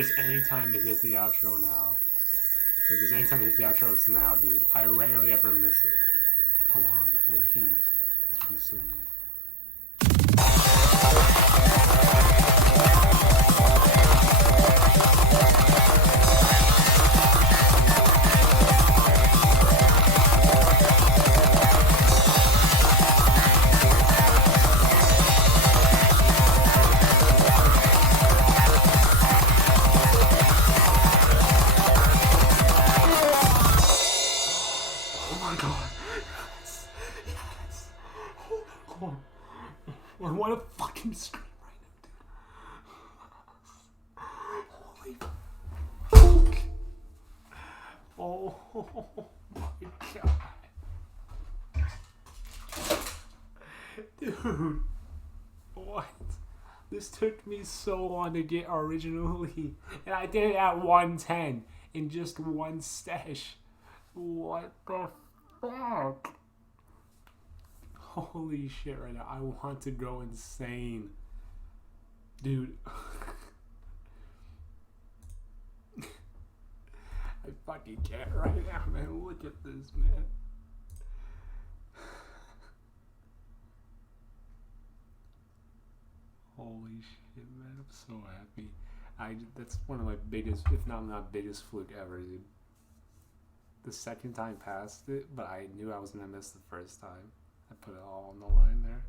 just any time to hit the outro now. If there's any time to hit the outro, it's now, dude. I rarely ever miss it. Come on, please. This would be so nice. I want to fucking scream right now, dude. Holy fuck. Oh my god. Dude. What? This took me so long to get originally. And I did it at 110 in just one stash. What the fuck? Holy shit right now. I want to go insane. Dude. I fucking can't right now, man. Look at this, man. Holy shit, man. I'm so happy. That's one of my biggest, if not my biggest fluke ever, dude. The second time past it, but I knew I was going to miss the first time. I put it all on the line there.